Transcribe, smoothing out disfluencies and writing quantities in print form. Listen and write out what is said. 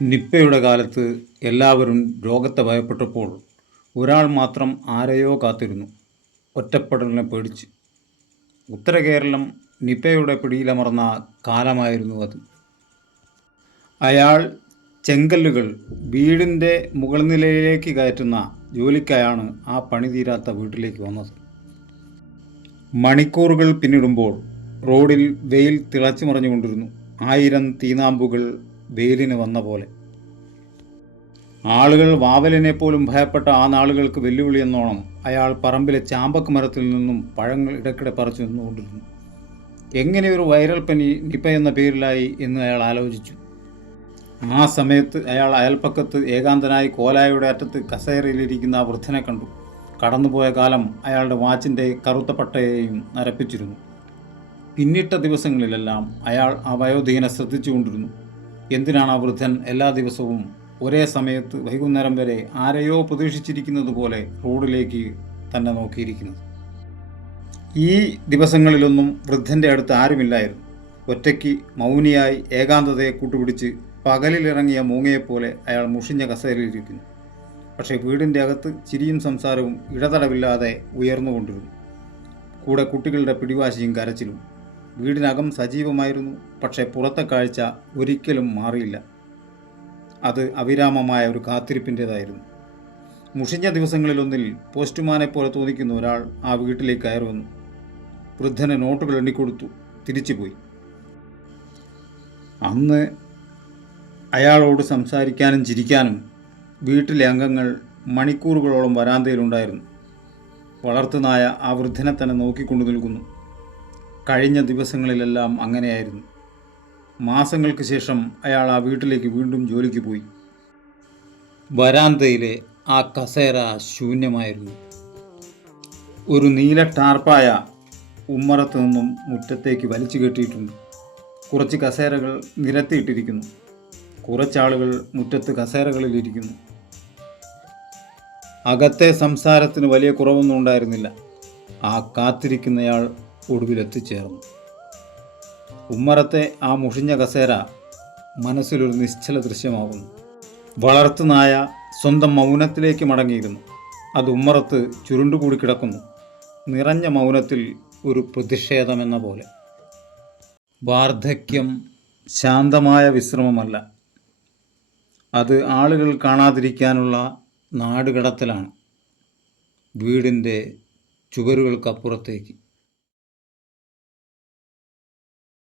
നിപ്പയുടെ കാലത്ത് എല്ലാവരും രോഗത്തെ ഭയപ്പെട്ടപ്പോൾ ഒരാൾ മാത്രം ആരെയോ കാത്തിരുന്നു, ഒറ്റപ്പെടലിനെ പേടിച്ച്. ഉത്തര കേരളം നിപ്പയുടെ പിടിയിലമർന്ന കാലമായിരുന്നു അത്. അയാൾ ചെങ്കല്ലുകൾ വീടിൻ്റെ മുകൾ നിലയിലേക്ക് കയറ്റുന്ന ജോലിക്കായാണ് ആ പണി തീരാത്ത വീട്ടിലേക്ക് വന്നത്. മണിക്കൂറുകൾ പിന്നിടുമ്പോൾ റോഡിൽ വെയിൽ തിളച്ചു മറിഞ്ഞുകൊണ്ടിരുന്നു. 1000 തീനാമ്പുകൾ വെയിലിന് വന്ന പോലെ. ആളുകൾ വാവലിനെ പോലും ഭയപ്പെട്ട ആ നാളുകൾക്ക് വെല്ലുവിളിയെന്നോണം അയാൾ പറമ്പിലെ ചാമ്പക്ക് മരത്തിൽ നിന്നും പഴങ്ങൾ ഇടയ്ക്കിടെ പറിച്ചു നിന്നുകൊണ്ടിരുന്നു. എങ്ങനെ ഒരു വൈറൽ പനി നിപ്പ എന്ന പേരിലായി എന്ന് അയാൾ ആലോചിച്ചു. ആ സമയത്ത് അയാൾ അയൽപ്പക്കത്ത് ഏകാന്തനായി കോലായുടെ അറ്റത്ത് കസേരയിലിരിക്കുന്ന ആ വൃദ്ധനെ കണ്ടു. കടന്നുപോയ കാലം അയാളുടെ വാച്ചിൻ്റെ കറുത്ത പട്ടയെയും നരപ്പിച്ചിരുന്നു. പിന്നിട്ട ദിവസങ്ങളിലെല്ലാം അയാൾ ആ വയോധികനെ ശ്രദ്ധിച്ചുകൊണ്ടിരുന്നു. എന്തിനാണ് ആ വൃദ്ധൻ എല്ലാ ദിവസവും ഒരേ സമയത്ത് വൈകുന്നേരം വരെ ആരെയോ പ്രതീക്ഷിച്ചിരിക്കുന്നത് പോലെ റോഡിലേക്ക് തന്നെ നോക്കിയിരിക്കുന്നത്? ഈ ദിവസങ്ങളിലൊന്നും വൃദ്ധൻ്റെ അടുത്ത് ആരുമില്ലായിരുന്നു. ഒറ്റയ്ക്ക് മൗനിയായി ഏകാന്തതയെ കൂട്ടുപിടിച്ച് പകലിലിറങ്ങിയ മൂങ്ങയെപ്പോലെ അയാൾ മുഷിഞ്ഞ കസേരയിലിരിക്കുന്നു. പക്ഷേ വീടിൻ്റെ അകത്ത് ചിരിയും സംസാരവും ഇടതടവില്ലാതെ ഉയർന്നുകൊണ്ടിരുന്നു. കൂടെ കുട്ടികളുടെ പിടിവാശിയും കരച്ചിലും. വീടിനകം സജീവമായിരുന്നു, പക്ഷേ പുറത്തെ കാഴ്ച ഒരിക്കലും മാറിയില്ല. അത് അവിരാമമായ ഒരു കാത്തിരിപ്പിൻ്റേതായിരുന്നു. മുഷിഞ്ഞ ദിവസങ്ങളിലൊന്നിൽ പോസ്റ്റ്മാനെ പോലെ തോന്നിക്കുന്ന ഒരാൾ ആ വീട്ടിലേക്ക് കയറി വന്നു. വൃദ്ധന് നോട്ടുകൾ എണ്ണിക്കൊടുത്തു, തിരിച്ചുപോയി. അന്ന് അയാളോട് സംസാരിക്കാനും ചിരിക്കാനും വീട്ടിലെ അംഗങ്ങൾ മണിക്കൂറുകളോളം വരാന്തയിലുണ്ടായിരുന്നു. വളർത്തുനായ ആ വൃദ്ധനെ തന്നെ നോക്കിക്കൊണ്ടു നിൽക്കുന്നു. കഴിഞ്ഞ ദിവസങ്ങളിലെല്ലാം അങ്ങനെയായിരുന്നു. മാസങ്ങൾക്ക് ശേഷം അയാൾ ആ വീട്ടിലേക്ക് വീണ്ടും ജോലിക്ക് പോയി. വരാന്തയിലെ ആ കസേര ശൂന്യമായിരുന്നു. ഒരു നീല ടാർപ്പായ ഉമ്മറത്ത് നിന്നും മുറ്റത്തേക്ക് വലിച്ചു കെട്ടിയിട്ടുണ്ട്. കുറച്ച് കസേരകൾ നിരത്തിയിട്ടിരിക്കുന്നു. കുറച്ചാളുകൾ മുറ്റത്ത് കസേരകളിലിരിക്കുന്നു. അകത്തെ സംസാരത്തിന് വലിയ കുറവൊന്നും ഉണ്ടായിരുന്നില്ല. ആ കാത്തിരിക്കുന്നയാൾ ഒടുവിൽ എത്തിച്ചേർന്നു. ഉമ്മറത്തെ ആ മുഷിഞ്ഞ കസേര മനസ്സിലൊരു നിശ്ചല ദൃശ്യമാകുന്നു. വളർത്തുനായ സ്വന്തം മൗനത്തിലേക്ക് മടങ്ങിയിരുന്നു. അത് ഉമ്മറത്ത് ചുരുണ്ടുകൂടി കിടക്കുന്നു. നിറഞ്ഞ മൗനത്തിൽ ഒരു പ്രതിഷേധമെന്ന പോലെ. വാർദ്ധക്യം ശാന്തമായ വിശ്രമമല്ല, അത് ആളുകൾ കാണാതിരിക്കാനുള്ള നാടുകടത്തലാണ്. വീടിൻ്റെ ചുവരുകൾക്കപ്പുറത്തേക്ക്.